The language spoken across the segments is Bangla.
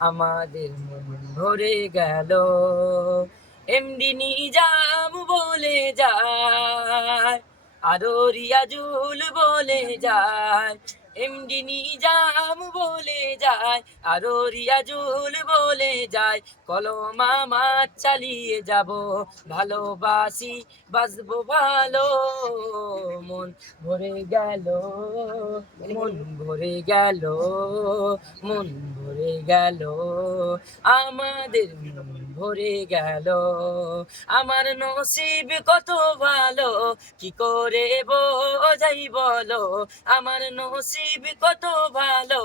আমাদের মন ভরে গেল। এমডি নিজাম বলে যায় আরও রিয়াজুল বলে যায়। এমডি নিজাম বলে যায়, আরও রিয়াজুল বলে যায়, কলমা মাছ চালিয়ে যাব, ভালোবাসি বাসবো ভালো মন ভরে গেল, মন ভরে গেল, মন ভরে গেল, আমাদের মন ভরে গেল, আমার নসিব কত ভালো, কি করে বোঝাই বলো, আমার নসিব কত ভালো,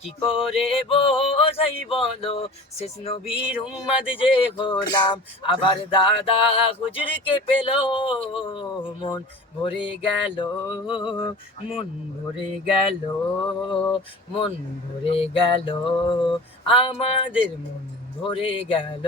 কি করে বোঝাই বলো? শেষ নবীর উম্মাদ যে হলাম, আবার দাদা হুজুরকে পেল মন ভরে গেল, মন ভরে গেল, মন ভরে গেল, আমাদের মন ভরে গেল।